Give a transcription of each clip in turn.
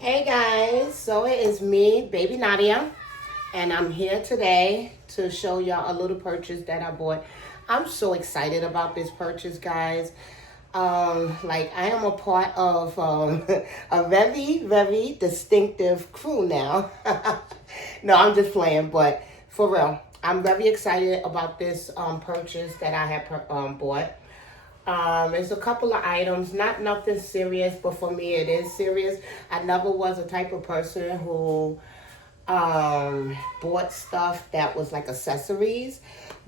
Hey guys, so it is me, baby Nadia, and I'm here today to show y'all a little purchase that I bought. I'm so excited about this purchase, guys. Like I am a part of a very distinctive crew now. No, I'm just playing, but for real, I'm very excited about this purchase that I have bought. It's a couple of items, not nothing serious, but for me it is serious. I never was a type of person who bought stuff that was like accessories,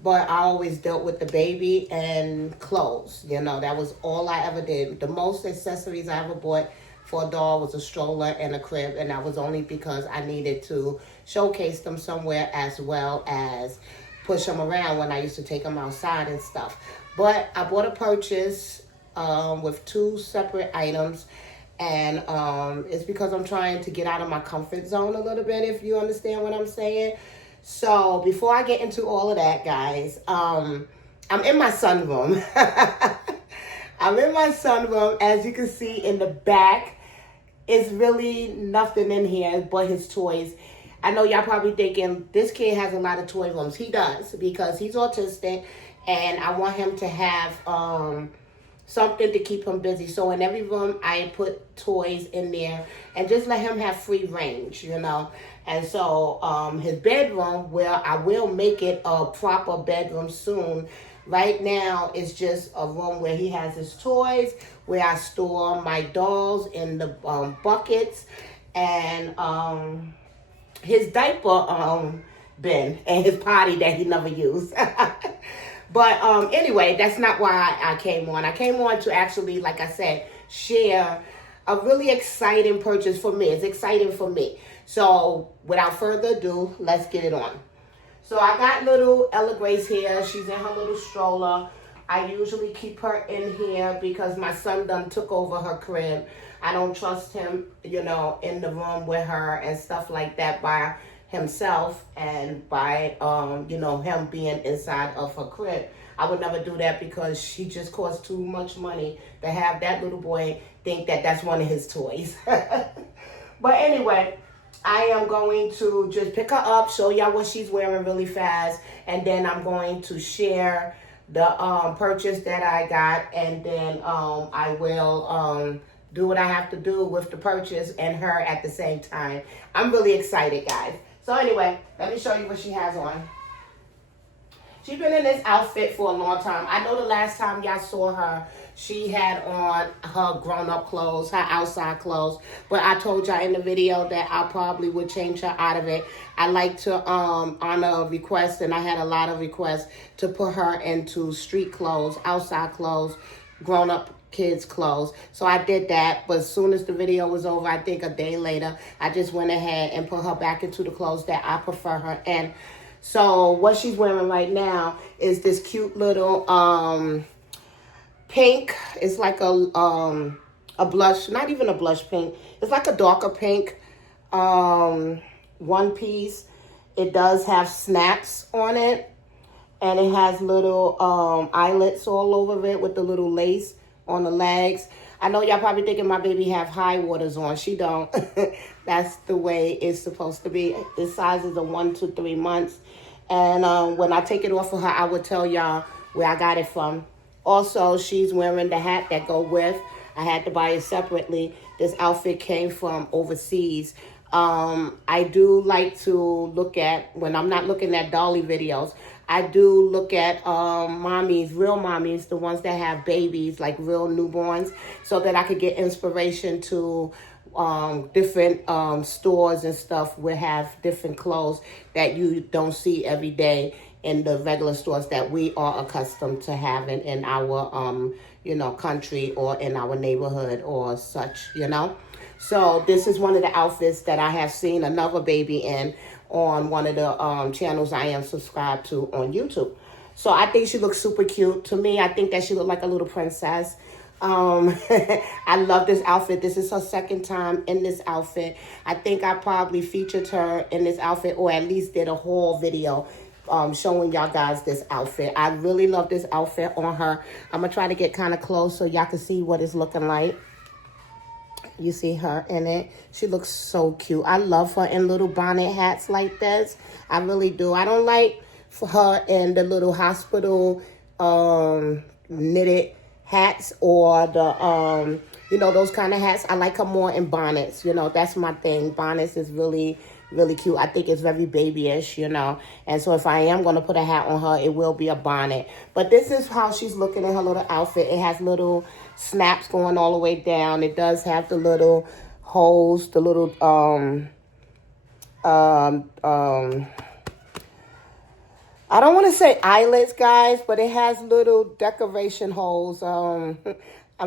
but I always dealt with the baby and clothes. You know, that was all I ever did. The most accessories I ever bought for a doll was a stroller and a crib, and that was only because I needed to showcase them somewhere as well as push them around when I used to take them outside and stuff. But I bought a purchase with two separate items, and it's because I'm trying to get out of my comfort zone a little bit, if you understand what I'm saying. So before I get into all of that, guys, I'm in my sunroom. I'm in my sunroom. As you can see in the back, it's really nothing in here but his toys. I know y'all probably thinking, this kid has a lot of toy rooms. He does, because he's autistic, and I want him to have something to keep him busy. So in every room, I put toys in there and just let him have free range, you know. And so his bedroom, well, I will make it a proper bedroom soon. Right now, it's just a room where he has his toys, where I store my dolls in the buckets, and his diaper bin, and his potty that he never used. But anyway, that's not why I came on. I came on to actually, like I said, share a really exciting purchase for me. It's exciting for me. So without further ado, let's get it on. So I got little Ella Grace here. She's in her little stroller. I usually keep her in here because my son done took over her crib. I don't trust him, you know, in the room with her and stuff like that by himself, and by, you know, him being inside of her crib. I would never do that because she just costs too much money to have that little boy think that that's one of his toys. But anyway, I am going to just pick her up, show y'all what she's wearing really fast, and then I'm going to share the purchase that I got, and then I will do what I have to do with the purchase and her at the same time. I'm really excited, guys. So anyway, let me show you what she has on. She's been in this outfit for a long time. I know the last time y'all saw her, she had on her grown-up clothes, her outside clothes. But I told y'all in the video that I probably would change her out of it. I like to honor requests, and I had a lot of requests to put her into street clothes, outside clothes, grown-up kids clothes. So I did that, but as soon as the video was over, I think a day later, I just went ahead and put her back into the clothes that I prefer her in. So what she's wearing right now is this cute little pink. It's like a blush, not even a blush pink. It's like a darker pink one piece. It does have snaps on it, and it has little eyelets all over it with the little lace on the legs. I know y'all probably thinking my baby have high waters on. She don't. That's the way it's supposed to be. This size is a 1 to 3 months. And when I take it off of her, I will tell y'all where I got it from. Also, she's wearing the hat that go with. I had to buy it separately. This outfit came from overseas. I do like to look at, when I'm not looking at dolly videos, I do look at mommies, real mommies, the ones that have babies, like real newborns, so that I could get inspiration to different stores and stuff will have different clothes that you don't see every day in the regular stores that we are accustomed to having in our, you know, country or in our neighborhood or such, you know. So this is one of the outfits that I have seen another baby in on one of the channels I am subscribed to on YouTube. So I think she looks super cute. To me, I think that she looked like a little princess. I love this outfit. This is her second time in this outfit. I think I probably featured her in this outfit, or at least did a haul video showing y'all guys this outfit. I really love this outfit on her. I'm going to try to get kind of close so y'all can see what it's looking like. You see her in it. She looks so cute. I love her in little bonnet hats like this. I really do. I don't like for her in the little hospital knitted hats or the those kind of hats. I like her more in bonnets. That's my thing. Bonnets is really really cute. I think it's very babyish, and so if I am going to put a hat on her, it will be a bonnet. But this is how she's looking in her little outfit. It has little snaps going all the way down. It does have the little holes, the little I don't want to say eyelets, guys, but it has little decoration holes. I'm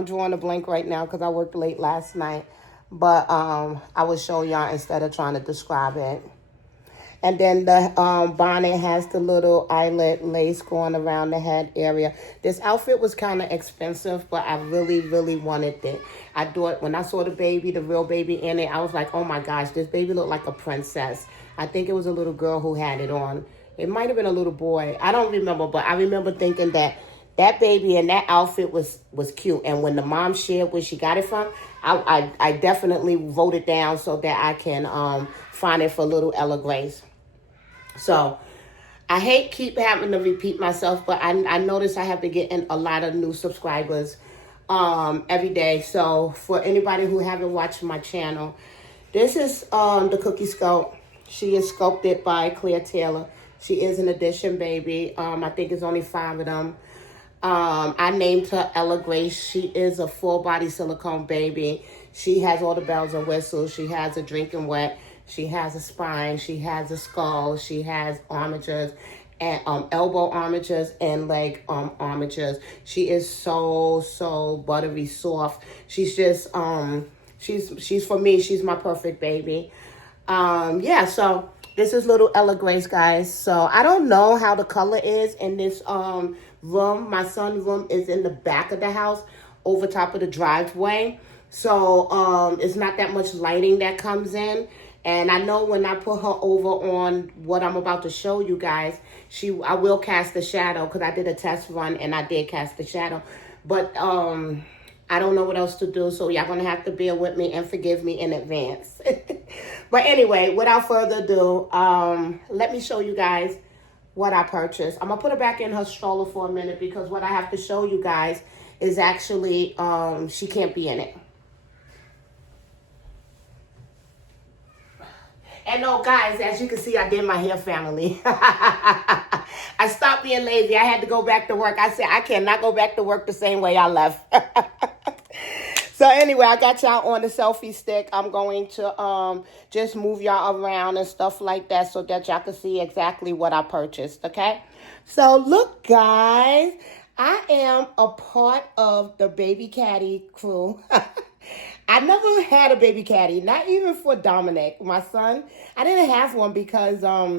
drawing a blank right now because I worked late last night. But I will show y'all instead of trying to describe it. And then the bonnet has the little eyelet lace going around the head area. This outfit was kind of expensive, but I really, really wanted it. I thought when I saw the baby, the real baby in it, I was like, oh my gosh, this baby looked like a princess. I think it was a little girl who had it on. It might have been a little boy. I don't remember, but I remember thinking that baby in that outfit was cute. And when the mom shared where she got it from, I definitely wrote it down so that I can find it for little Ella Grace. So I hate keep having to repeat myself, but I notice I have to get in a lot of new subscribers every day. So for anybody who haven't watched my channel, this is the Cookie Sculpt. She is sculpted by Claire Taylor. She is an edition baby. I think it's only 5 of them. I named her Ella Grace. She is a full body silicone baby. She has all the bells and whistles. She has a drinking wet. She has a spine. She has a skull. She has armatures and elbow armatures and leg armatures. She is so buttery soft. She's just she's for me. She's my perfect baby. Yeah. So this is little Ella Grace, guys. So I don't know how the color is in this room. My son's room is in the back of the house over top of the driveway. So it's not that much lighting that comes in. And I know when I put her over on what I'm about to show you guys, I will cast a shadow because I did a test run and I did cast the shadow. But I don't know what else to do. So y'all going to have to bear with me and forgive me in advance. But anyway, without further ado, let me show you guys what I purchased. I'm going to put her back in her stroller for a minute because what I have to show you guys is actually she can't be in it. And no, guys, as you can see, I did my hair family. I stopped being lazy. I had to go back to work. I said, I cannot go back to work the same way I left. So anyway, I got y'all on the selfie stick. I'm going to just move y'all around and stuff like that so that y'all can see exactly what I purchased, okay? So look, guys, I am a part of the baby caddy crew. I never had a baby caddy, not even for Dominic, my son. I didn't have one because I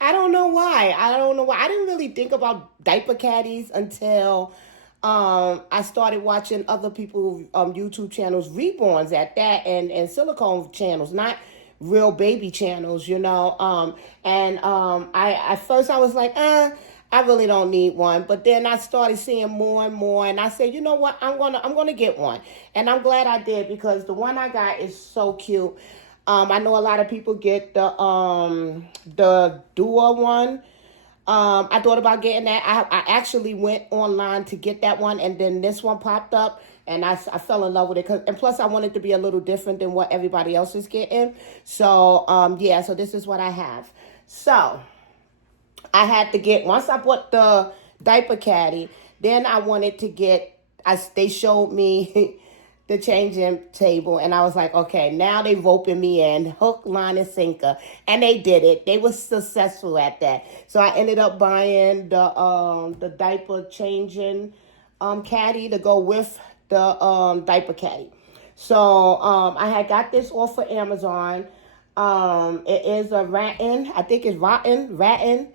don't know why. I didn't really think about diaper caddies until I started watching other people's YouTube channels, reborns at that, and silicone channels, not real baby channels, And at first I was like, I really don't need one. But then I started seeing more and more, and I said, you know what, I'm gonna get one. And I'm glad I did because the one I got is so cute. I know a lot of people get the Duo one. I thought about getting that. I actually went online to get that one, and then this one popped up, and I fell in love with it. And plus, I wanted to be a little different than what everybody else is getting. So, yeah, so this is what I have. So I had to get, once I bought the diaper caddy, then I wanted to get, they showed me the changing table, and I was like, okay, now they roping me in, hook, line, and sinker. And they did it. They were successful at that. So I ended up buying the diaper changing caddy to go with the diaper caddy. So I had got this off of Amazon. It is a Rattan, I think it's Rattan, Rattan,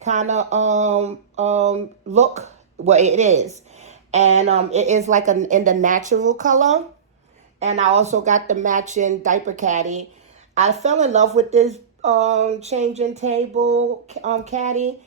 kind of look. Well, it is. And it is like in the natural color. And I also got the matching diaper caddy. I fell in love with this changing table caddy.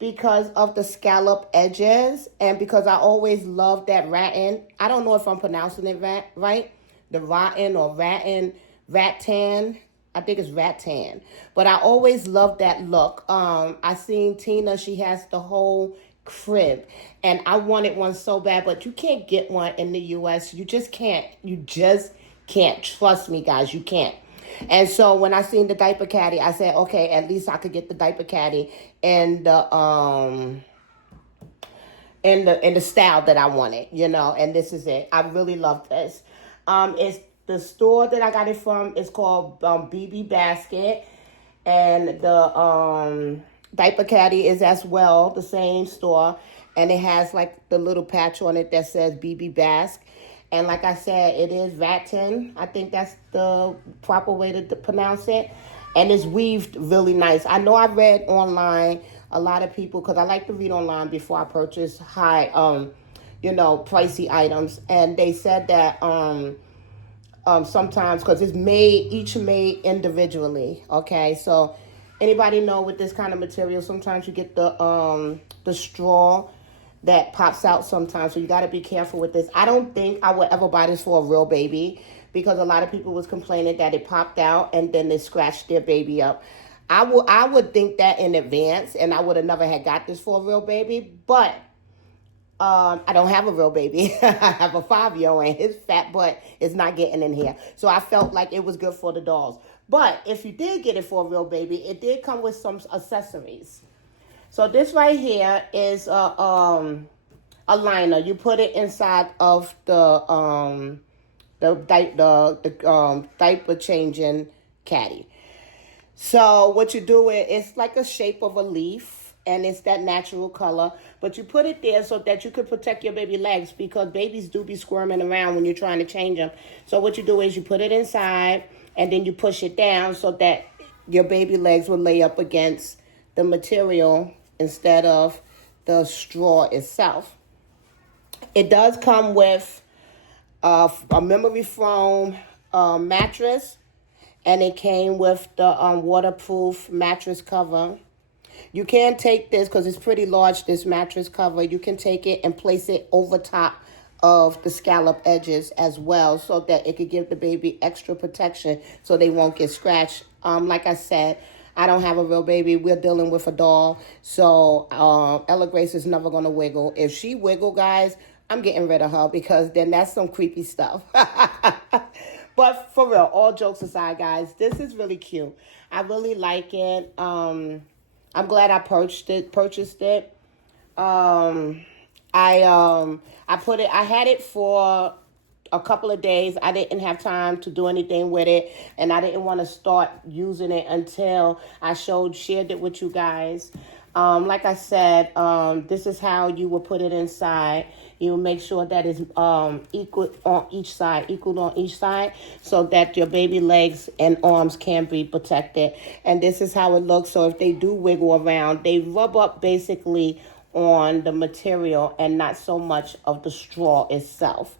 because of the scallop edges and because I always loved that rattan. I don't know if I'm pronouncing it right. The rattan or rattan. I think it's rattan. But I always loved that look. I seen Tina, she has the whole crib. And I wanted one so bad, but you can't get one in the US. You just can't. You just can't. Trust me, guys, you can't. And so when I seen the diaper caddy, I said, okay, at least I could get the diaper caddy and the in the style that I wanted, and this is it. I really love this. It's the store that I got it from is called BB Basket, and the diaper caddy is as well the same store, and it has like the little patch on it that says BB Basque. And like I said, it is rattan. I think that's the proper way to pronounce it. And it's weaved really nice. I know I read online a lot of people, because I like to read online before I purchase high, pricey items. And they said that sometimes, because it's each made individually. Okay, so anybody know with this kind of material, sometimes you get the straw that pops out sometimes, so you got to be careful with this. I don't think I would ever buy this for a real baby, because a lot of people was complaining that it popped out and then they scratched their baby up. I would think that in advance, and I would have never had got this for a real baby, but I don't have a real baby. I have a 5-year-old, and his fat butt is not getting in here. So I felt like it was good for the dolls. But if you did get it for a real baby, it did come with some accessories. So this right here is a liner. You put it inside of the diaper changing caddy. So what you do is, it's like a shape of a leaf, and it's that natural color. But you put it there so that you could protect your baby legs, because babies do be squirming around when you're trying to change them. So what you do is you put it inside, and then you push it down so that your baby legs will lay up against the material instead of the straw itself. It does come with a memory foam mattress, and it came with the waterproof mattress cover. You can take this, because it's pretty large, this mattress cover. You can take it and place it over top of the scallop edges as well, so that it could give the baby extra protection so they won't get scratched. Like I said, I don't have a real baby. We're dealing with a doll. So Ella Grace is never going to wiggle. If she wiggle, guys, I'm getting rid of her, because then that's some creepy stuff. But for real, all jokes aside, guys, this is really cute. I really like it. I'm glad I purchased it. I had it for a couple of days. I didn't have time to do anything with it, and I didn't want to start using it until I shared it with you guys. Like I said, this is how you will put it inside. You will make sure that it's equal on each side, so that your baby legs and arms can be protected. And this is how it looks. So if they do wiggle around, they rub up basically on the material and not so much of the straw itself.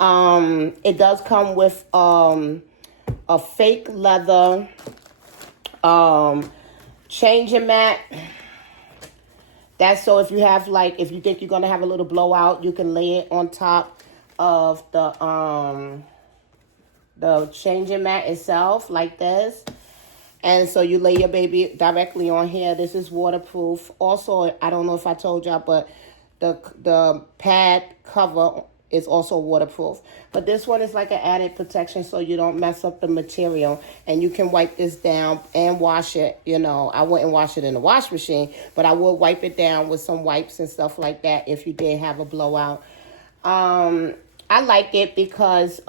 It does come with a fake leather changing mat. That's so if you have, like, if you think you're going to have a little blowout, you can lay it on top of the changing mat itself, like this. And so you lay your baby directly on here. This is waterproof. Also, I don't know if I told y'all, but the pad cover is also waterproof. But this one is like an added protection so you don't mess up the material. And you can wipe this down and wash it. I wouldn't wash it in the wash machine, but I will wipe it down with some wipes and stuff like that if you did have a blowout. I like it because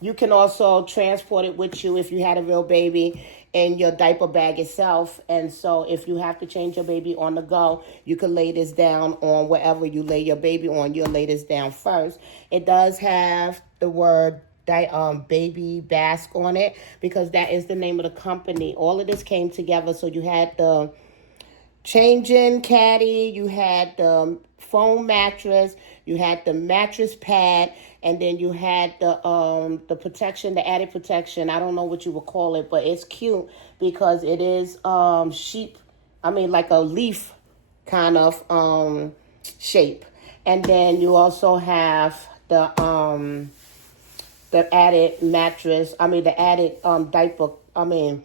you can also transport it with you if you had a real baby in your diaper bag itself. And so if you have to change your baby on the go, you can lay this down on wherever you lay your baby on. You'll lay this down first. It does have the word Baby Basque on it, because that is the name of the company. All of this came together. So you had the changing caddy, you had the foam mattress, you had the mattress pad, and then you had the protection, the added protection. I don't know what you would call it, but it's cute because it is sheep like a leaf kind of shape. And then you also have the added mattress, the added diaper,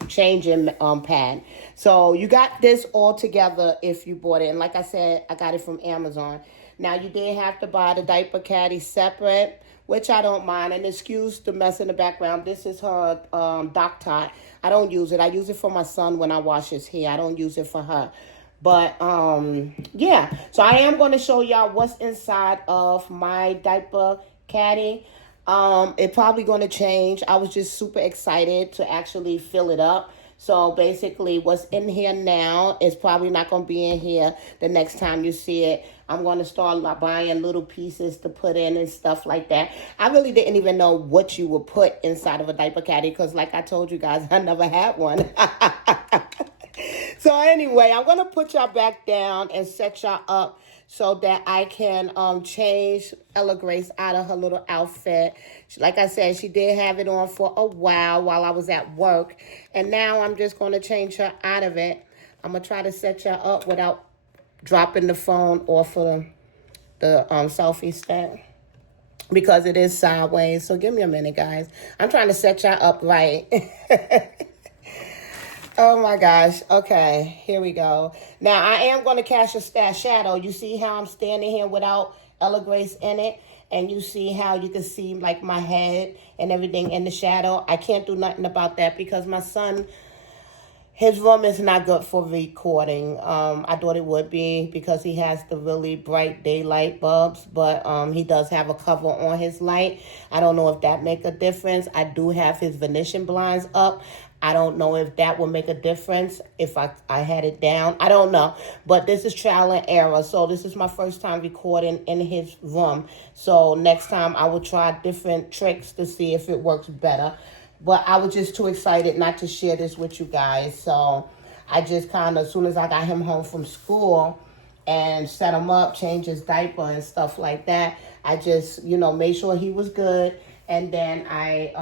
changing pad. So you got this all together if you bought it. And like I said, I got it from Amazon. Now, you did have to buy the diaper caddy separate, which I don't mind. And excuse the mess in the background. This is her dock tot. I don't use it. I use it for my son when I wash his hair. I don't use it for her. But, yeah. So I am going to show y'all what's inside of my diaper caddy. It's probably going to change. I was just super excited to actually fill it up. So basically what's in here now is probably not going to be in here the next time you see it. I'm going to start buying little pieces to put in and stuff like that. I really didn't even know what you would put inside of a diaper caddy because like I told you guys, I never had one. So anyway, I'm going to put y'all back down and set y'all up so that I can change Ella Grace out of her little outfit. Like I said, she did have it on for a while I was at work. And now I'm just going to change her out of it. I'm going to try to set y'all up without dropping the phone off of the selfie stand, because it is sideways. So give me a minute, guys. I'm trying to set y'all up right. Oh my gosh. Okay, here we go. Now I am going to cast a shadow. You see how I'm standing here without Ella Grace in it? And you see how you can see like my head and everything in the shadow? I can't do nothing about that because my son, his room is not good for recording. I thought it would be because he has the really bright daylight bulbs, but he does have a cover on his light. I don't know if that make a difference. I do have his Venetian blinds up. I don't know if that will make a difference if I had it down. I don't know. But this is trial and error. So this is my first time recording in his room. So next time I will try different tricks to see if it works better. But I was just too excited not to share this with you guys. So I just kind of, as soon as I got him home from school and set him up, change his diaper and stuff like that, I just, made sure he was good. And then I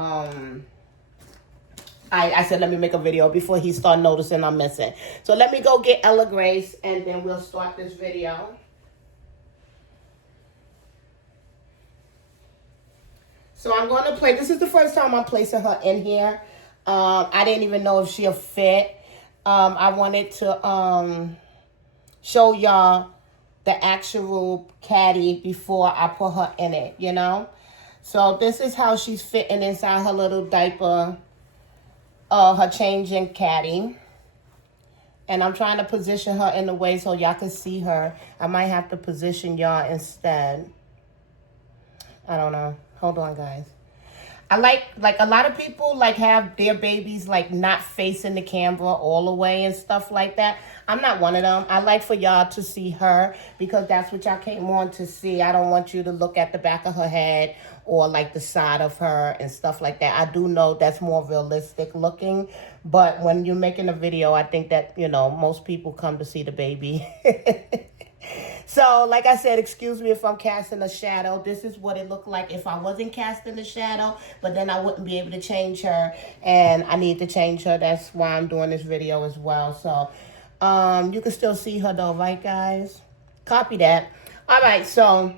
said, let me make a video before he started noticing I'm missing. So let me go get Ella Grace, and then we'll start this video. So I'm going to play. This is the first time I'm placing her in here. I didn't even know if she'll fit. I wanted to show y'all the actual caddy before I put her in it, So this is how she's fitting inside her little diaper. Her changing caddy. And I'm trying to position her in the way so y'all can see her. I might have to position y'all instead. I don't know. Hold on, guys. I like a lot of people have their babies not facing the camera all the way and stuff like that. I'm not one of them. I like for y'all to see her because that's what y'all came on to see. I don't want you to look at the back of her head or the side of her and stuff like that. I do know that's more realistic looking, but when you're making a video, I think that, most people come to see the baby. So, like I said, excuse me if I'm casting a shadow. This is what it looked like if I wasn't casting the shadow, but then I wouldn't be able to change her, and I need to change her. That's why I'm doing this video as well. So, you can still see her though, right, guys? Copy that. All right, so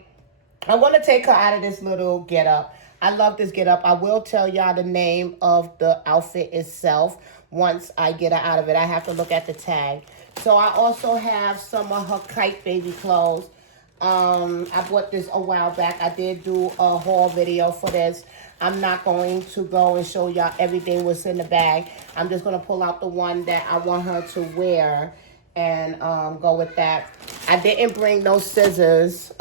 I want to take her out of this little getup. I love this getup. I will tell y'all the name of the outfit itself once I get her out of it. I have to look at the tag. So I also have some of her kite baby clothes. I bought this a while back. I did do a haul video for this. I'm not going to go and show y'all everything was in the bag. I'm just going to pull out the one that I want her to wear and go with that. I didn't bring no scissors.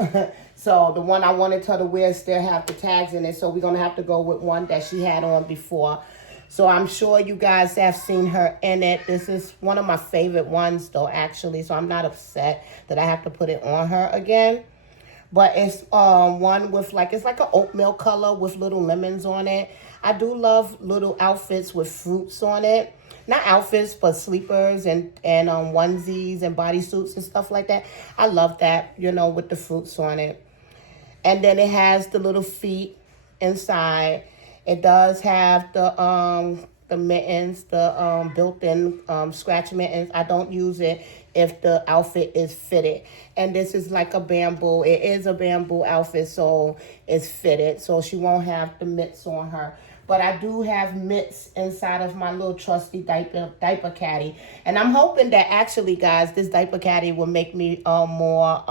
So the one I wanted her to wear still have the tags in it. So we're going to have to go with one that she had on before. So I'm sure you guys have seen her in it. This is one of my favorite ones, though, actually. So I'm not upset that I have to put it on her again. But it's one with it's like an oatmeal color with little lemons on it. I do love little outfits with fruits on it. Not outfits, but sleepers and onesies and bodysuits and stuff like that. I love that, with the fruits on it. And then it has the little feet inside. It does have the mittens, the built-in scratch mittens. I don't use it if the outfit is fitted. And this is like a bamboo. It is a bamboo outfit, so it's fitted. So she won't have the mitts on her. But I do have mitts inside of my little trusty diaper caddy. And I'm hoping that actually, guys, this diaper caddy will make me more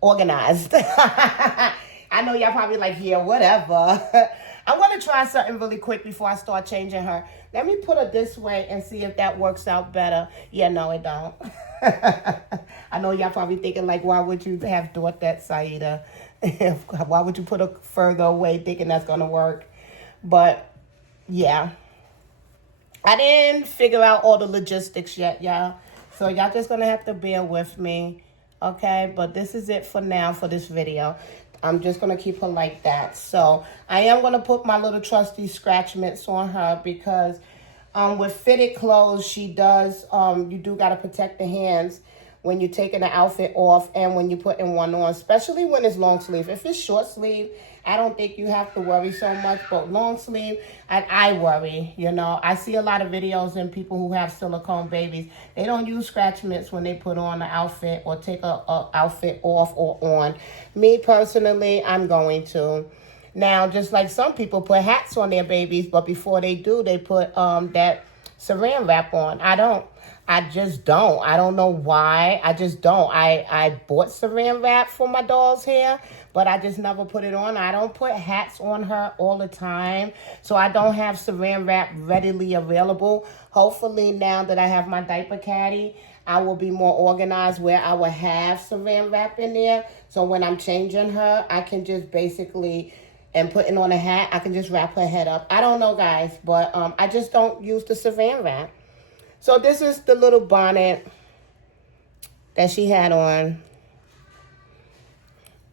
organized. I know y'all probably like, yeah, whatever. I'm going to try something really quick before I start changing her. Let me put her this way and see if that works out better. Yeah, no, it don't. I know y'all probably thinking like, why would you have thought that, Saida? Why would you put her further away thinking that's going to work? But, yeah. I didn't figure out all the logistics yet, y'all. So y'all just going to have to bear with me. Okay, but this is it for now for this video. I'm just going to keep her like that. So I am going to put my little trusty scratch mitts on her because with fitted clothes, she does, you do got to protect the hands when you're taking the outfit off and when you're putting one on, especially when it's long sleeve. If it's short sleeve, I don't think you have to worry so much, but long sleeve, I worry, you know. I see a lot of videos and people who have silicone babies, they don't use scratch mitts when they put on an outfit or take a outfit off or on. Me personally, I'm going to. Now, just like some people put hats on their babies, but before they do, they put that saran wrap on. I don't. I just don't. I don't know why. I just don't. I bought saran wrap for my doll's hair, but I just never put it on. I don't put hats on her all the time, so I don't have saran wrap readily available. Hopefully, now that I have my diaper caddy, I will be more organized where I will have saran wrap in there. So when I'm changing her, I can just basically, and putting on a hat, I can just wrap her head up. I don't know, guys, but I just don't use the saran wrap. So this is the little bonnet that she had on.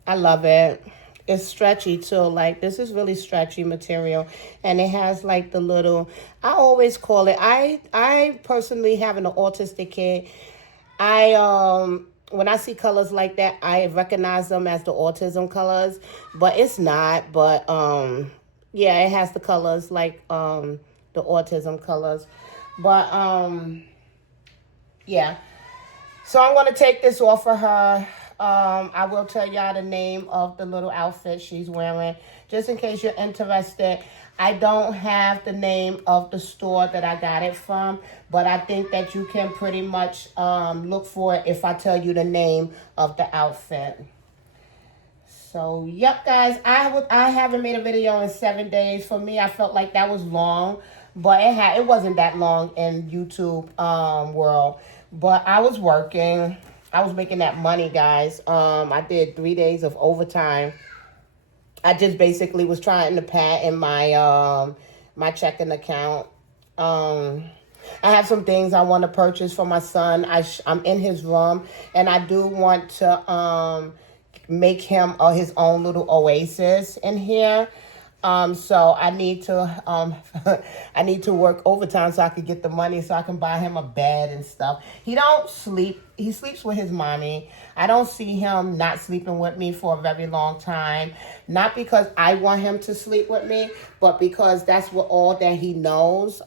I love it. It's stretchy too. Like, this is really stretchy material. And it has like the little, I always call it, I personally having an autistic kid, when I see colors like that, I recognize them as the autism colors, but it's not. But yeah, it has the colors like the autism colors. But yeah. So I'm going to take this off of her. I will tell y'all the name of the little outfit she's wearing, just in case you're interested. I don't have the name of the store that I got it from, but I think that you can pretty much look for it if I tell you the name of the outfit. So, yep, guys, I haven't made a video in 7 days. For me, I felt like that was long, but it wasn't that long in YouTube world. But I was working. I was making that money, guys. I did 3 days of overtime. I just basically was trying to pad in my my checking account. I have some things I want to purchase for my son. I'm in his room, and I do want to make him his own little oasis in here. So I need to I need to work overtime so I can get the money so I can buy him a bed and stuff. He don't sleep. He sleeps with his mommy. I don't see him not sleeping with me for a very long time. Not because I want him to sleep with me, but because that's what all that he knows.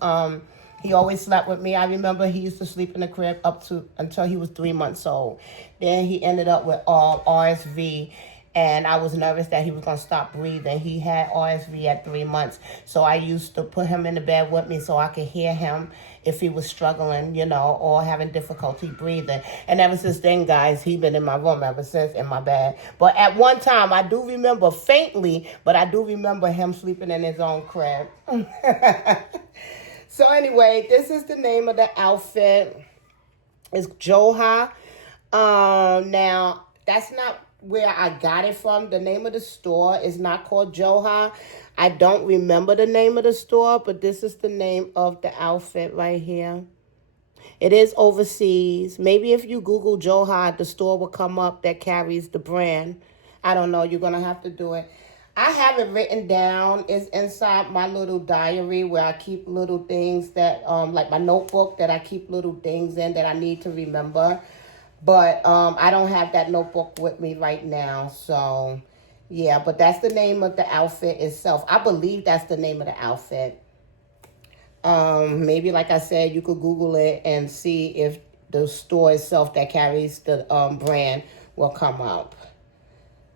He always slept with me. I remember he used to sleep in the crib until he was 3 months old. Then he ended up with RSV. And I was nervous that he was going to stop breathing. He had RSV at 3 months. So I used to put him in the bed with me so I could hear him if he was struggling, you know, or having difficulty breathing. And ever since then, guys, he's been in my room ever since, in my bed. But at one time, I do remember faintly, but I do remember him sleeping in his own crib. So anyway, this is the name of the outfit. It's Joha. Now, that's not where I got it from. The name of the store is not called Joha. I don't remember the name of the store, but this is the name of the outfit right here. It is overseas. Maybe if you Google Joha, the store will come up that carries the brand. I don't know. You're going to have to do it. I have it written down. It's inside my little diary where I keep little things that, like my notebook that I keep little things in that I need to remember. But I don't have that notebook with me right now. So, yeah. But that's the name of the outfit itself. I believe that's the name of the outfit. Maybe, like I said, you could Google it and see if the store itself that carries the brand will come up.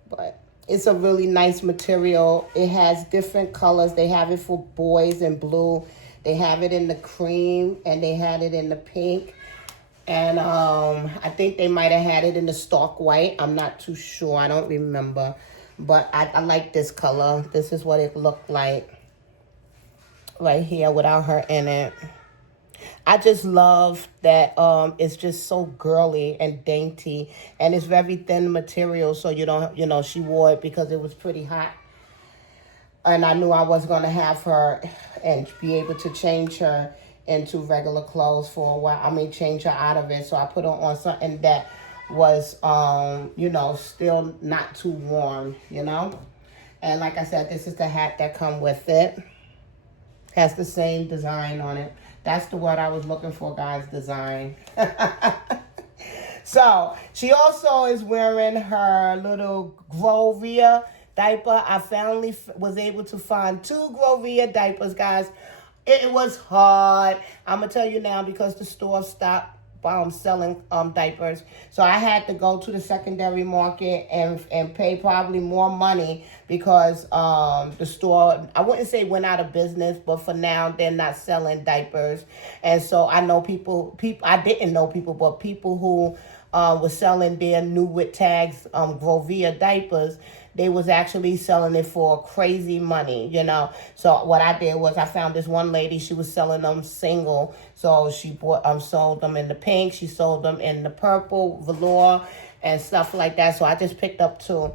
But it's a really nice material. It has different colors. They have it for boys in blue. They have it in the cream, and they had it in the pink. And I think they might have had it in the stark white. I'm not too sure. I don't remember. But I like this color. This is what it looked like right here without her in it. I just love that it's just so girly and dainty, and it's very thin material, so you don't, she wore it because it was pretty hot. And I knew I was going to have her and be able to change her into regular clothes for a while. I mean, change her out of it. So I put her on something that was, still not too warm, And like I said, this is the hat that come with it. Has the same design on it. That's the word I was looking for, guys, design. So she also is wearing her little Grovia diaper. I finally was able to find 2 Grovia diapers, guys. It was hard. I'm going to tell you now because the store stopped selling diapers. So I had to go to the secondary market and pay probably more money because the store, I wouldn't say went out of business, but for now they're not selling diapers. And so I know people I didn't know people, but people who were selling their new with tags Grovia diapers, they was actually selling it for crazy money, So what I did was I found this one lady, she was selling them single. So she sold them in the pink, she sold them in the purple, velour, and stuff like that. So I just picked up 2.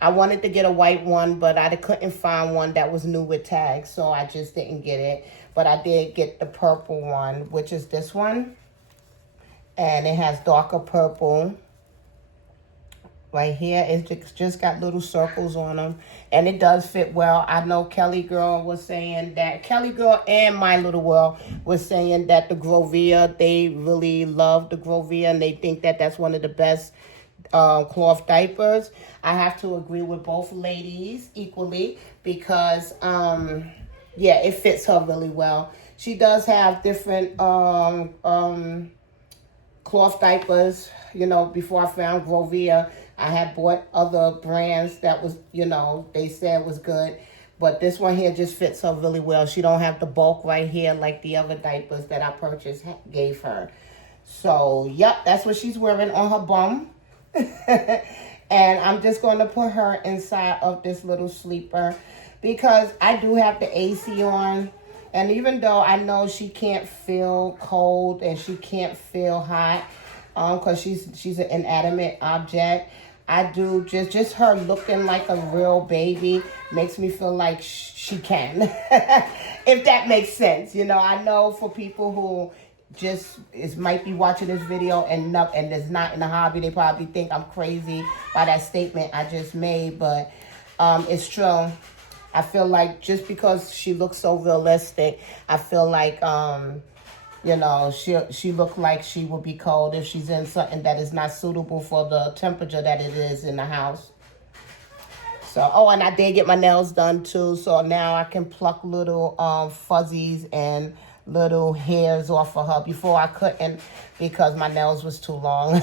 I wanted to get a white one, but I couldn't find one that was new with tags, so I just didn't get it. But I did get the purple one, which is this one. And it has darker purple. Right here, it's just got little circles on them. And it does fit well. I know Kelly Girl was saying that, Kelly Girl and My Little World was saying that the Grovia, they really love the Grovia. And they think that that's one of the best cloth diapers. I have to agree with both ladies equally because, it fits her really well. She does have different cloth diapers. Before I found Grovia, I had bought other brands that was, they said was good. But this one here just fits her really well. She don't have the bulk right here like the other diapers that I purchased gave her. So, yep, that's what she's wearing on her bum. And I'm just going to put her inside of this little sleeper because I do have the AC on. And even though I know she can't feel cold and she can't feel hot, because she's an inanimate object, I do just her looking like a real baby makes me feel like she can, if that makes sense. I know for people who might be watching this video and is not in the hobby, they probably think I'm crazy by that statement I just made, but it's true. I feel like just because she looks so realistic, I feel like she looked like she would be cold if she's in something that is not suitable for the temperature that it is in the house. So, and I did get my nails done too, so now I can pluck little fuzzies and little hairs off of her. Before I couldn't because my nails was too long.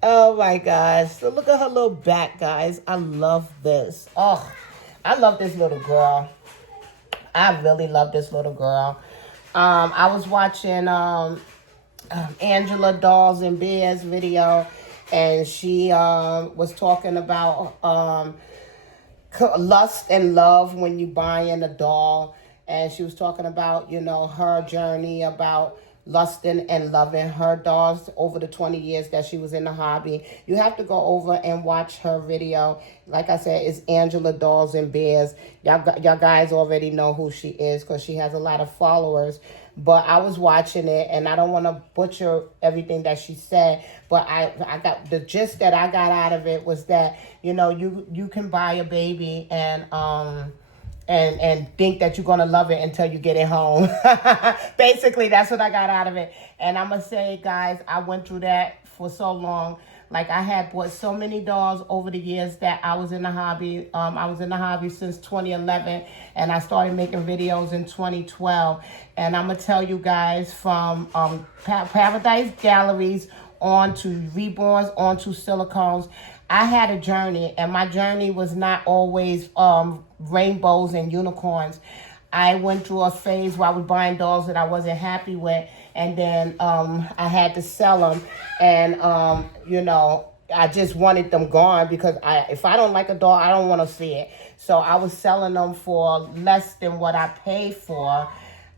Oh my gosh. So look at her little back, guys. I love this. Oh, I love this little girl. I really love this little girl. I was watching Angela Dolls and Bears video, and she was talking about lust and love when you buy in a doll. And she was talking about, her journey about lusting and loving her dolls over the 20 years that she was in the hobby. You have to go over and watch her video. Like I said, it's Angela Dolls and Bears. Y'all guys already know who she is because she has a lot of followers. But I was watching it, and I don't want to butcher everything that she said, but I got the gist that I got out of it was that, you can buy a baby and think that you're going to love it until you get it home. Basically, that's what I got out of it. And I'm going to say, guys, I went through that for so long. Like I had bought so many dolls over the years that I was in the hobby. I was in the hobby since 2011, and I started making videos in 2012. And I'm gonna tell you guys, from Paradise Galleries on to Reborns, on to Silicones, I had a journey, and my journey was not always rainbows and unicorns. I went through a phase where I was buying dolls that I wasn't happy with, and then I had to sell them, and you know, I just wanted them gone because if I don't like a doll, I don't want to see it. So I was selling them for less than what I paid for.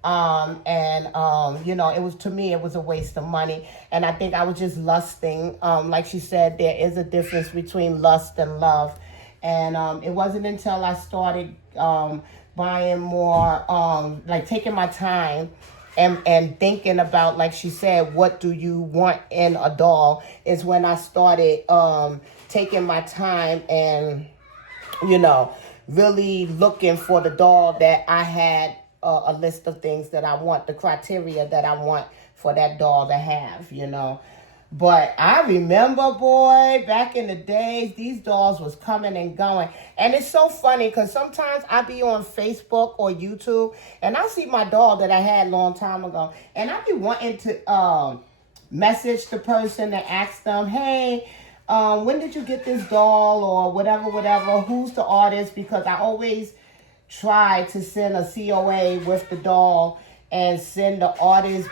You know, it was, to me, it was a waste of money. And I think I was just lusting. Like she said, there is a difference between lust and love. And it wasn't until I started buying more, like taking my time and thinking about, like she said, what do you want in a doll, is when I started taking my time and, you know, really looking for the doll that I had a list of things that I want, the criteria that I want for that doll to have, you know. But I remember, boy, back in the days, these dolls was coming and going. And it's so funny because sometimes I be on Facebook or YouTube and I see my doll that I had a long time ago. And I be wanting to message the person and ask them, hey, when did you get this doll, or whatever, who's the artist? Because I always try to send a COA with the doll and send the artist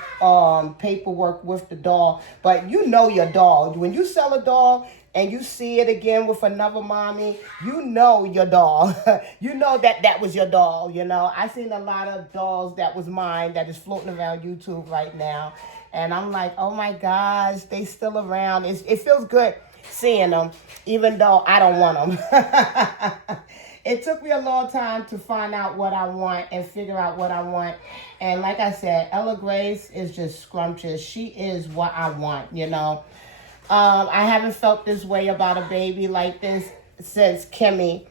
paperwork with the doll. But you know your doll. When you sell a doll and you see it again with another mommy, you know your doll. You know that was your doll, you know. I seen a lot of dolls that was mine that is floating around YouTube right now. And I'm like, oh my gosh, they still around. It feels good seeing them, even though I don't want them. It took me a long time to find out what I want and figure out what I want. And like I said, Ella Grace is just scrumptious. She is what I want, you know. I haven't felt this way about a baby like this since Kimmy.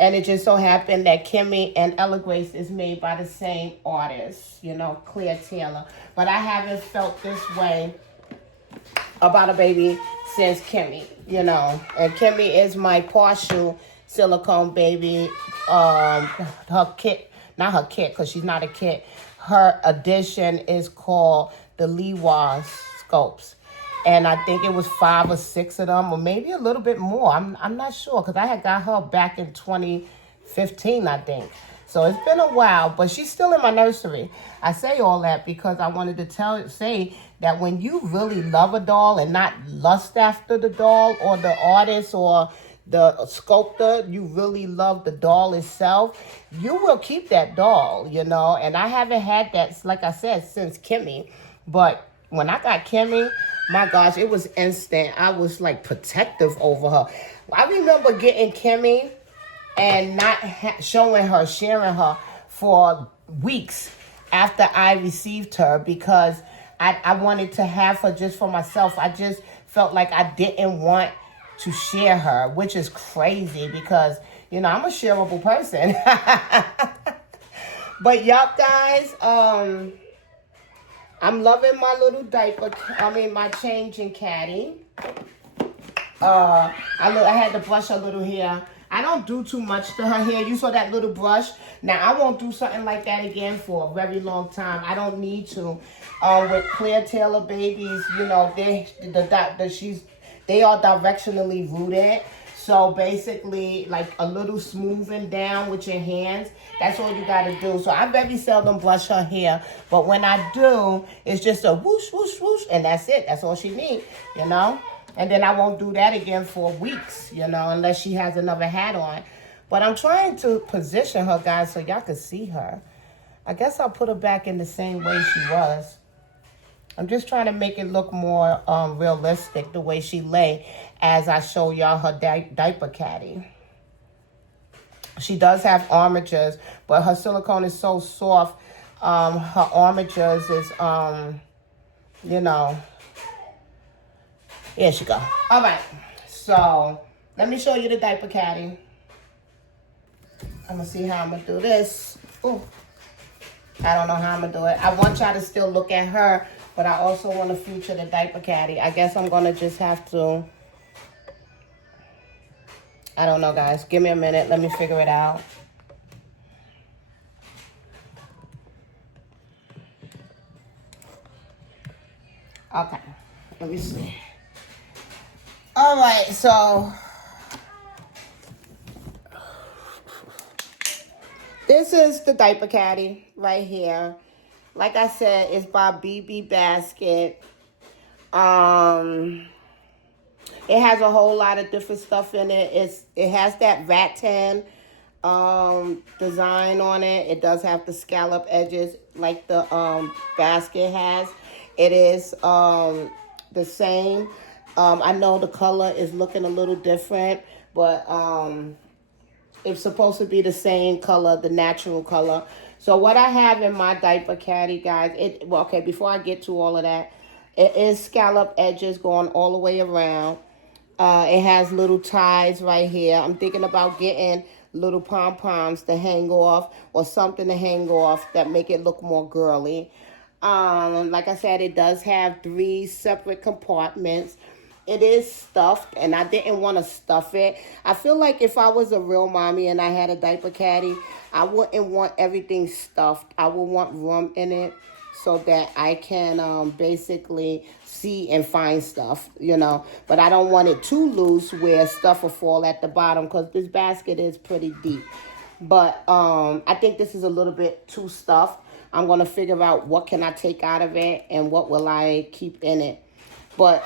And it just so happened that Kimmy and Ella Grace is made by the same artist, you know, Claire Taylor. But I haven't felt this way about a baby since Kimmy, you know. And Kimmy is my partial silicone baby. Her kit, not her kit, because she's not a kit. Her addition is called the Lewa Scopes. And I think it was 5 or 6 of them, or maybe a little bit more. I'm not sure, because I had got her back in 2015, I think. So it's been a while, but she's still in my nursery. I say all that because I wanted to say that when you really love a doll and not lust after the doll or the artist or the sculptor, you really love the doll itself, you will keep that doll, you know. And I haven't had that, like I said, since Kimmy. But when I got Kimmy, my gosh, it was instant. I was like protective over her. I remember getting Kimmy and not sharing her for weeks after I received her, because I wanted to have her just for myself. I just felt like I didn't want to share her, which is crazy because, you know, I'm a shareable person. But y'all guys, I'm loving my little diaper, my changing caddy. I had to brush her little hair. I don't do too much to her hair. You saw that little brush. Now, I won't do something like that again for a very long time. I don't need to. With Claire Taylor babies, you know, they are directionally rooted. So basically, like a little smoothing down with your hands. That's all you got to do. So I very seldom brush her hair. But when I do, it's just a whoosh, whoosh, whoosh. And that's it. That's all she needs, you know. And then I won't do that again for weeks, you know, unless she has another hat on. But I'm trying to position her, guys, so y'all can see her. I guess I'll put her back in the same way she was. I'm just trying to make it look more realistic, the way she lay, as I show y'all her diaper caddy. She does have armatures, but her silicone is so soft. Her armatures is, you know. Here she go. All right. So, let me show you the diaper caddy. I'm going to see how I'm going to do this. Ooh. I don't know how I'm going to do it. I want y'all to still look at her, but I also want to feature the diaper caddy. I guess I'm going to just have to I don't know, guys. Give me a minute. Let me figure it out. Okay. Let me see. All right, so this is the diaper caddy right here. Like I said, it's by BB Basket. It has a whole lot of different stuff in it. It has that rattan design on it. It does have the scallop edges like the basket has. It is the same. I know the color is looking a little different, but it's supposed to be the same color, the natural color. So what I have in my diaper caddy, guys, okay, before I get to all of that, it is scallop edges going all the way around. It has little ties right here. I'm thinking about getting little pom-poms to hang off or something to hang off that make it look more girly. Like I said, it does have 3 separate compartments. It is stuffed, and I didn't want to stuff it. I feel like if I was a real mommy and I had a diaper caddy, I wouldn't want everything stuffed. I would want room in it so that I can basically see and find stuff, you know. But I don't want it too loose where stuff will fall at the bottom because this basket is pretty deep. But I think this is a little bit too stuffed. I'm going to figure out what can I take out of it and what will I keep in it. But,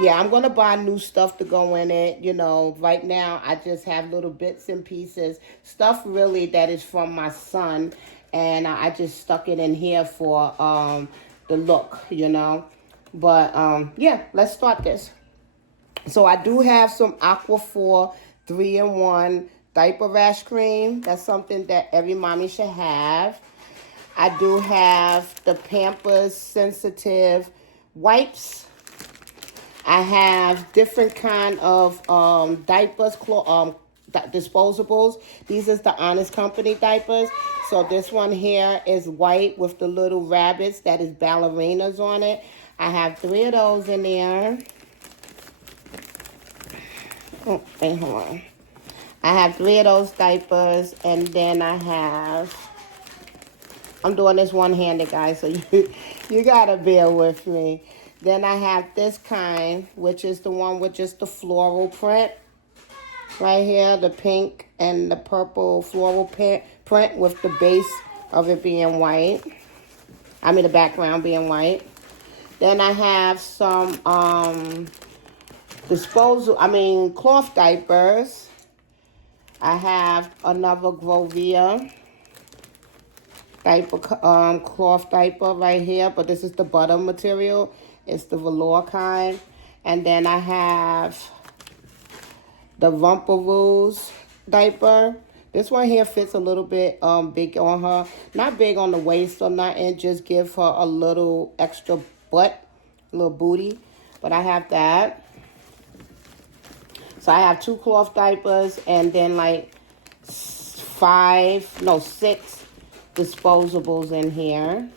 yeah, I'm going to buy new stuff to go in it. You know, right now I just have little bits and pieces. Stuff really that is from my son. And I just stuck it in here for the look, you know. But, yeah, let's start this. So I do have some Aquaphor 3-in-1 diaper rash cream. That's something that every mommy should have. I do have the Pampers Sensitive wipes. I have different kind of diapers, disposables. These is the Honest Company diapers. So this one here is white with the little rabbits that is ballerinas on it. I have 3 of those in there. Oh, wait, hold on. I have 3 of those diapers, and then I have, I'm doing this one-handed, guys, so you gotta bear with me. Then I have this kind, which is the one with just the floral print. Right here, the pink and the purple floral print with the base of it being white. I mean, the background being white. Then I have some cloth diapers. I have another Grovia diaper, cloth diaper right here, but this is the butter material. It's the velour kind. And then I have the Rumparoo's diaper. This one here fits a little bit big on her. Not big on the waist or nothing. Just give her a little extra butt, a little booty. But I have that. So I have 2 cloth diapers and then like 6 disposables in here.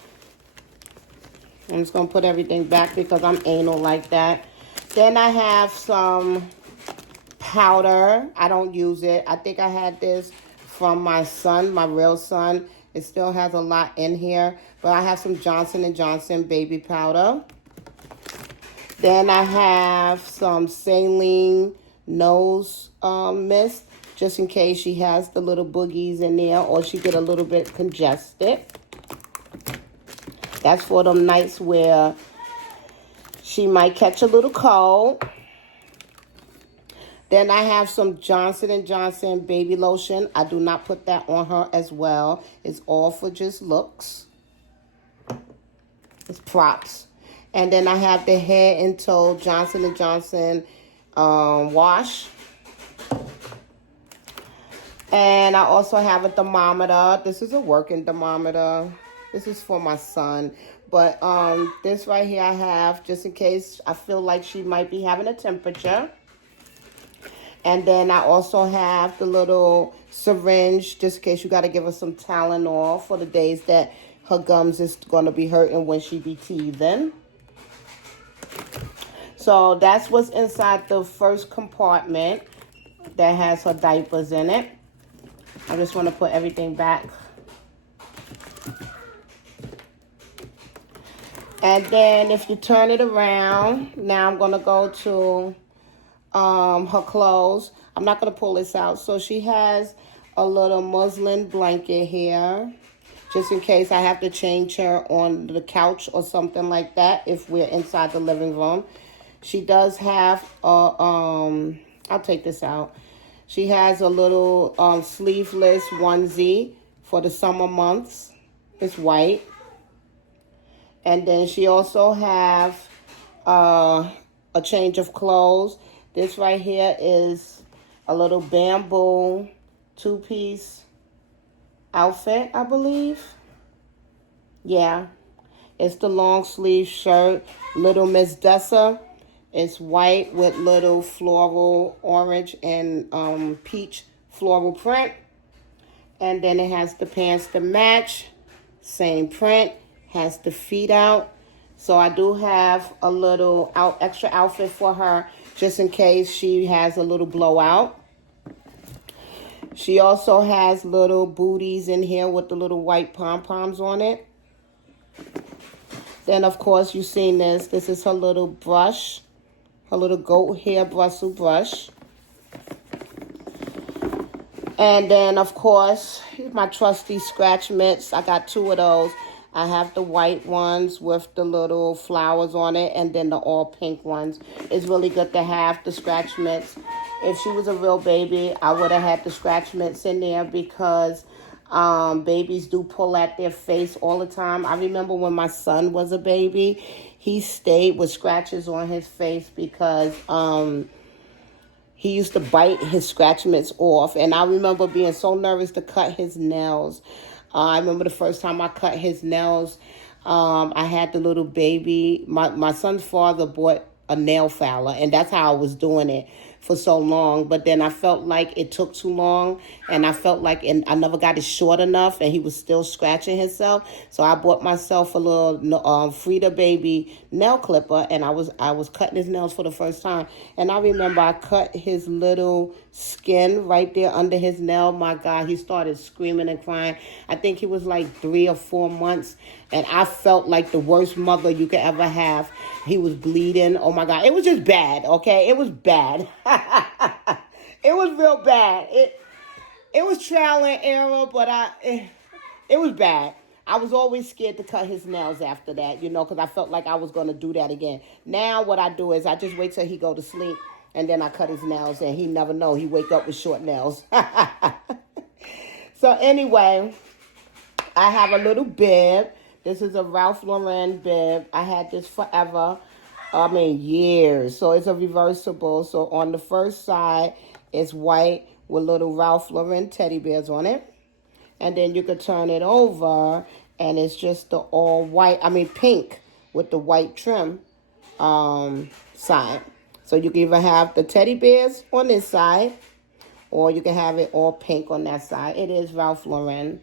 I'm just going to put everything back because I'm anal like that. Then I have some powder. I don't use it. I think I had this from my son, my real son. It still has a lot in here. But I have some Johnson & Johnson baby powder. Then I have some saline nose mist, just in case she has the little boogies in there or she get a little bit congested. That's for them nights where she might catch a little cold. Then I have some Johnson & Johnson baby lotion. I do not put that on her as well. It's all for just looks. It's props. And then I have the Head and Toe Johnson & Johnson wash. And I also have a thermometer. This is a working thermometer. This is for my son. But this right here I have just in case I feel like she might be having a temperature. And then I also have the little syringe just in case you got to give her some Tylenol for the days that her gums is going to be hurting when she be teething. So that's what's inside the first compartment. that has her diapers in it. I just want to put everything back. And then if you turn it around, now I'm going to go to her clothes. I'm not going to pull this out. So she has a little muslin blanket here, just in case I have to change her on the couch or something like that if we're inside the living room. She does have a, I'll take this out. She has a little sleeveless onesie for the summer months. It's white. And then she also have a change of clothes. This right here is a little bamboo two-piece outfit, I believe. Yeah. It's the long sleeve shirt. Little Miss Dessa. It's white with little floral orange and peach floral print. And then it has the pants to match. Same print. Has the feet out. So I do have a little extra outfit for her just in case she has a little blowout. She also has little booties in here with the little white pom-poms on it. Then, of course, you've seen this. This is her little brush. Her little goat hair bristle brush. And then, of course, my trusty scratch mitts. I got 2 of those. I have the white ones with the little flowers on it, and then the all pink ones. It's really good to have the scratch mitts. If she was a real baby, I would have had the scratch mitts in there because babies do pull at their face all the time. I remember when my son was a baby, he stayed with scratches on his face because he used to bite his scratch mitts off. And I remember being so nervous to cut his nails. I remember the first time I cut his nails, I had the little baby. My son's father bought a nail filer, and that's how I was doing it for so long. But then I felt like it took too long, and I felt like I never got it short enough, and he was still scratching himself. So I bought myself a little Frida baby nail clipper, and I was cutting his nails for the first time. And I remember I cut his little skin right there under his nail. My God, he started screaming and crying. I think he was like 3 or 4 months, and I felt like the worst mother you could ever have. He was bleeding. Oh my God, it was just bad. Okay, it was bad. It was real bad. It was trial and error, but it was bad. I was always scared to cut his nails after that, because I felt like I was going to do that again. Now what I do is I just wait till he go to sleep, and then I cut his nails, and he never know. He wake up with short nails. So anyway, I have a little bib. This is a Ralph Lauren bib. I had this forever. Years. So it's a reversible. So on the first side, it's white with little Ralph Lauren teddy bears on it. And then you could turn it over, and it's just the all white, pink with the white trim side. So you can either have the teddy bears on this side, or you can have it all pink on that side. It is Ralph Lauren.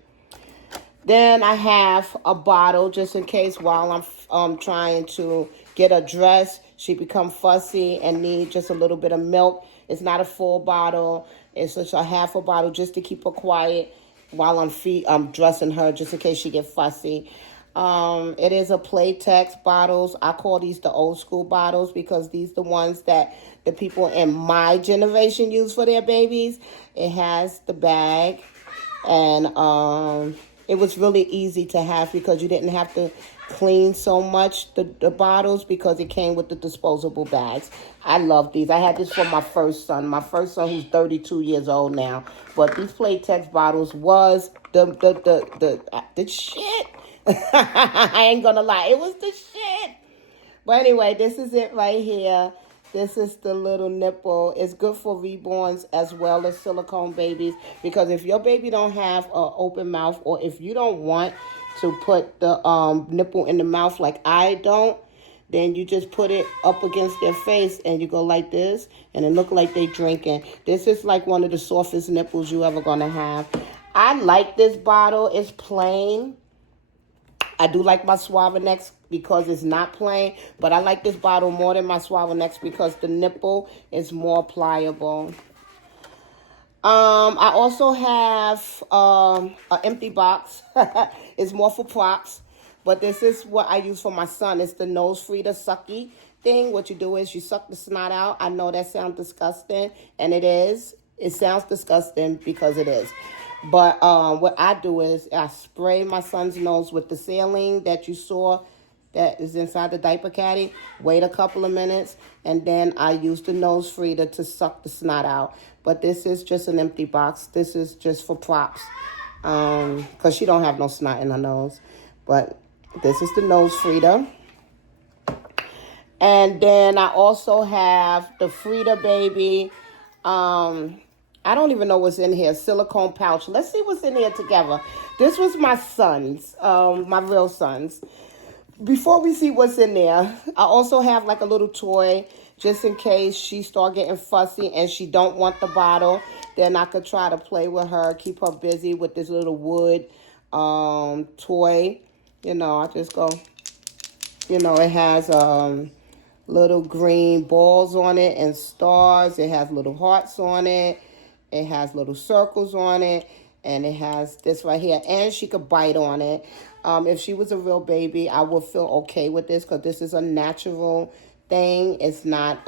Then I have a bottle just in case while I'm trying to get a dress, she become fussy and need just a little bit of milk. It's not a full bottle. It's just a half a bottle just to keep her quiet while I'm dressing her, just in case she get fussy. It is a Playtex bottles. I call these the old school bottles because these the ones that the people in my generation use for their babies. It has the bag, and it was really easy to have because you didn't have to clean so much the bottles because it came with the disposable bags. I love these. I had this for my first son. My first son, who's 32 years old now. But these Playtex bottles was the shit. I ain't gonna lie. It was the shit. But anyway, this is it right here. This is the little nipple. It's good for reborns as well as silicone babies, because if your baby don't have an open mouth, or if you don't want to put the nipple in the mouth like I don't, then you just put it up against their face and you go like this, and it look like they drinking. This is like one of the softest nipples you ever gonna have. I like this bottle. It's plain. I do like my Suavenex because it's not plain, but I like this bottle more than my Suavenex because the nipple is more pliable. I also have an empty box. It's more for props. But this is what I use for my son. It's the nose free-to sucky thing. What you do is you suck the snot out. I know that sounds disgusting, and it is. It sounds disgusting because it is. But what I do is I spray my son's nose with the saline that you saw that is inside the diaper caddy. Wait a couple of minutes, and then I use the nose free to suck the snot out. But this is just an empty box. This is just for props, because she don't have no snot in her nose. But this is the nose Frida. And then I also have the Frida baby. I don't even know what's in here. Silicone pouch. Let's see what's in here together. This was my son's, my real son's. Before we see what's in there, I also have like a little toy just in case she start getting fussy and she don't want the bottle. Then I could try to play with her, keep her busy with this little wood toy. You know, I just go, you know, it has little green balls on it and stars. It has little hearts on it. It has little circles on it. And it has this right here. And she could bite on it. If she was a real baby, I would feel okay with this because this is a natural thing. It's not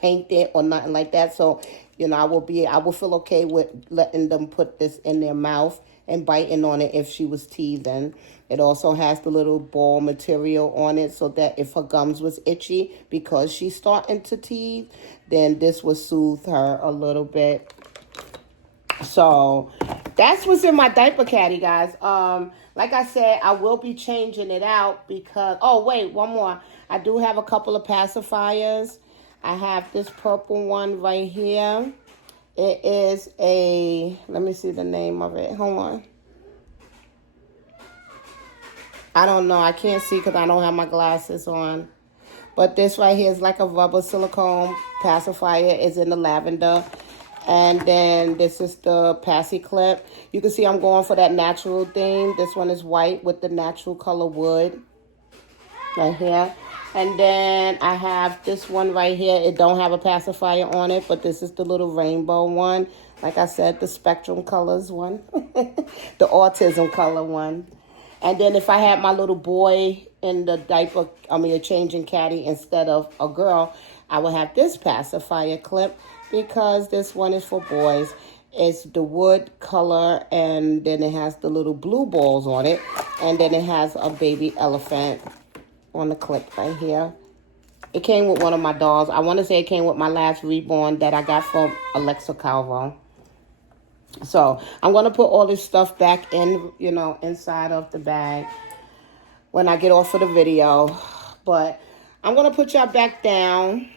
painted or nothing like that. So, you know, I will feel okay with letting them put this in their mouth and biting on it if she was teething. It also has the little ball material on it so that if her gums was itchy because she's starting to teeth, then this will soothe her a little bit. So that's what's in my diaper caddy, guys. Like I said, I will be changing it out because, oh, wait, one more. I do have a couple of pacifiers. I have this purple one right here. It is a, let me see the name of it. Hold on. I don't know. I can't see because I don't have my glasses on. But this right here is like a rubber silicone pacifier. It's in the lavender. And then this is the Passy clip. You can see I'm going for that natural theme. This one is white with the natural color wood right here. And then I have this one right here. It don't have a pacifier on it, but this is the little rainbow one. Like I said, the spectrum colors one. The autism color one. And then if I had my little boy in the diaper, a changing caddy instead of a girl, I would have this pacifier clip because this one is for boys. It's the wood color, and then it has the little blue balls on it. And then it has a baby elephant on the clip right here. It came with one of my dolls. I want to say it came with my last reborn that I got from Alexa Calvo. So I'm going to put all this stuff back in, you know, inside of the bag when I get off of the video. But I'm going to put y'all back down.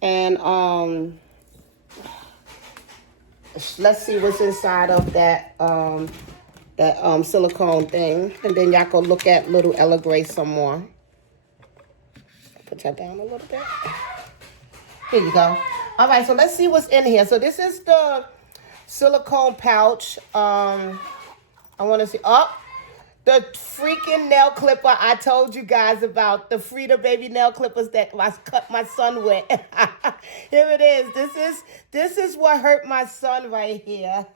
And let's see what's inside of that silicone thing. And then y'all go look at little Ella Grace some more. Put that down a little bit. Here you go. All right, so let's see what's in here. So this is the silicone pouch. I want to see. Oh, the freaking nail clipper I told you guys about. The Frida baby nail clippers that I cut my son with. Here it is. This is what hurt my son right here.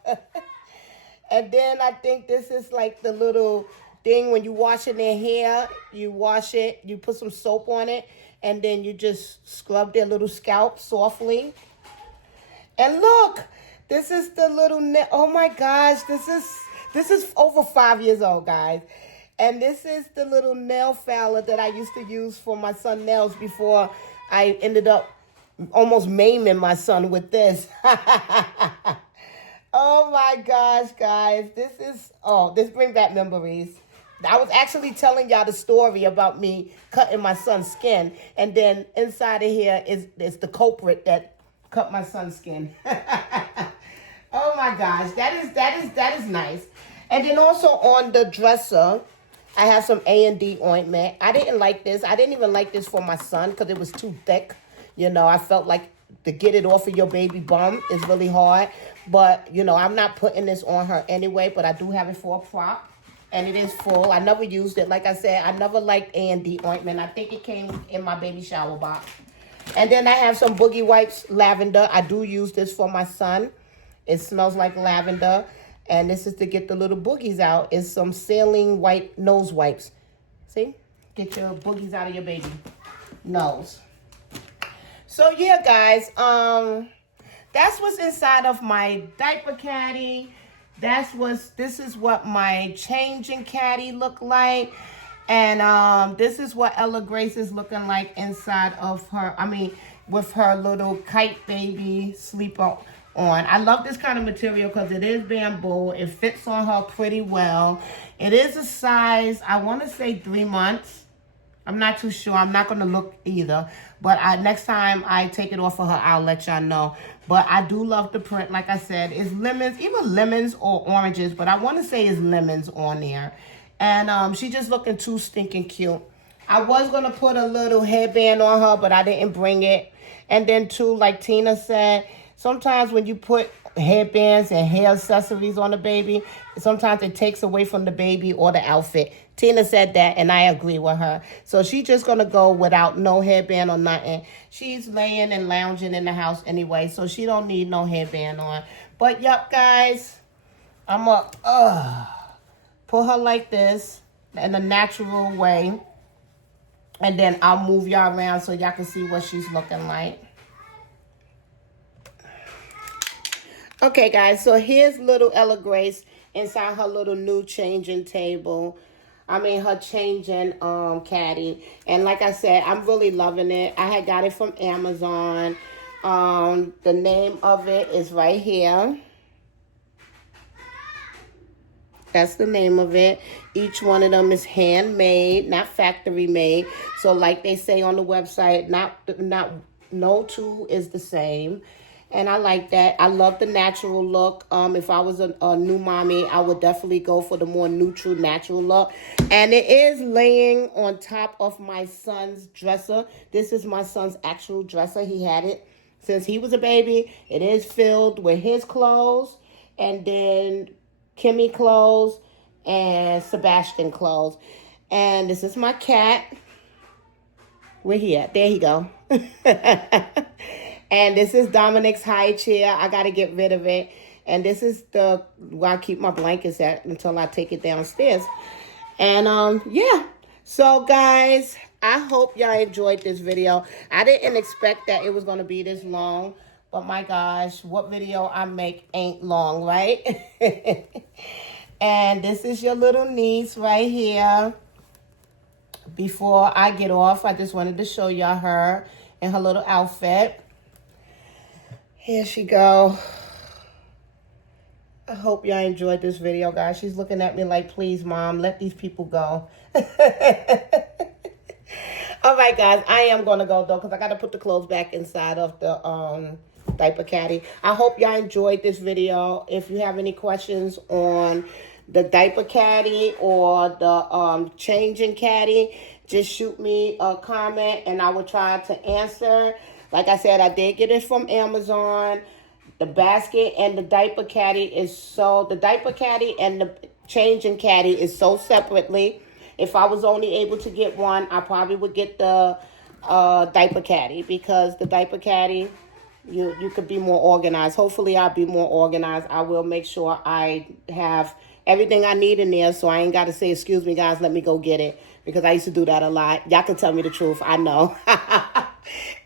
And then I think this is like the little thing when you washing their hair. You wash it. You put some soap on it. And then you just scrub their little scalp softly. And look. This is the little nail. Oh my gosh. This is over 5 years old, guys. And this is the little nail filer that I used to use for my son's nails before I ended up almost maiming my son with this. Oh my gosh, guys. This brings back memories. I was actually telling y'all the story about me cutting my son's skin. And then inside of here is the culprit that cut my son's skin. Oh my gosh, that is nice. And then also on the dresser, I have some A&D ointment. I didn't like this. I didn't even like this for my son because it was too thick. You know, I felt like to get it off of your baby bum is really hard. But, you know, I'm not putting this on her anyway, but I do have it for a prop. And it is full. I never used it. Like I said, I never liked A&D ointment. I think it came in my baby shower box. And then I have some Boogie Wipes lavender. I do use this for my son. It smells like lavender. And this is to get the little boogies out. It's some saline white nose wipes. See? Get your boogies out of your baby nose. So yeah, guys. That's what's inside of my diaper caddy. This is what my changing caddy look like. And this is what Ella Grace is looking like inside of her, with her little kite baby sleeper on. I love this kind of material because it is bamboo. It fits on her pretty well. It is a size, I want to say 3 months. I'm not too sure. I'm not going to look either. But next time I take it off of her, I'll let y'all know. But I do love the print. Like I said, it's lemons, either lemons or oranges. But I want to say it's lemons on there. And she's just looking too stinking cute. I was going to put a little headband on her, but I didn't bring it. And then too, like Tina said, sometimes when you put headbands and hair accessories on the baby, sometimes it takes away from the baby or the outfit. Tina said that, and I agree with her. So she's just going to go without no headband or nothing. She's laying and lounging in the house anyway, so she don't need no headband on. But, yep, guys, I'm going to put her like this in a natural way. And then I'll move y'all around so y'all can see what she's looking like. Okay, guys, so here's little Ella Grace inside her little new changing table. Her changing caddy. And like I said, I'm really loving it. I had got it from Amazon. The name of it is right here. That's the name of it. Each one of them is handmade, not factory made. So like they say on the website, no two is the same. And I like that. I love the natural look. If I was a new mommy, I would definitely go for the more neutral, natural look. And it is laying on top of my son's dresser. This is my son's actual dresser. He had it since he was a baby. It is filled with his clothes and then Kimmy clothes and Sebastian clothes. And this is my cat. Where he at? There he go. And this is Dominic's high chair. I got to get rid of it. And this is where I keep my blankets at until I take it downstairs. And, yeah. So, guys, I hope y'all enjoyed this video. I didn't expect that it was going to be this long. But, my gosh, what video I make ain't long, right? And this is your little niece right here. Before I get off, I just wanted to show y'all her in her little outfit. Here she go. I hope y'all enjoyed this video, guys. She's looking at me like, please, Mom, let these people go. All right, guys, I am going to go, though, because I got to put the clothes back inside of the diaper caddy. I hope y'all enjoyed this video. If you have any questions on the diaper caddy or the changing caddy, just shoot me a comment, and I will try to answer. Like I said, I did get it from Amazon. The basket and the diaper caddy the diaper caddy and the changing caddy is sold separately. If I was only able to get one, I probably would get the diaper caddy, because the diaper caddy, you could be more organized. Hopefully, I'll be more organized. I will make sure I have everything I need in there, so I ain't got to say, excuse me, guys, let me go get it, because I used to do that a lot. Y'all can tell me the truth. I know.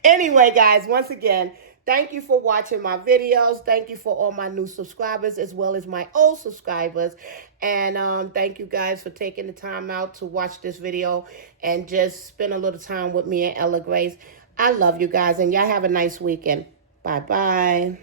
Anyway, guys, once again, thank you for watching my videos. Thank you for all my new subscribers as well as my old subscribers. And thank you guys for taking the time out to watch this video and just spend a little time with me and Ella Grace. I love you guys, and y'all have a nice weekend. Bye-bye.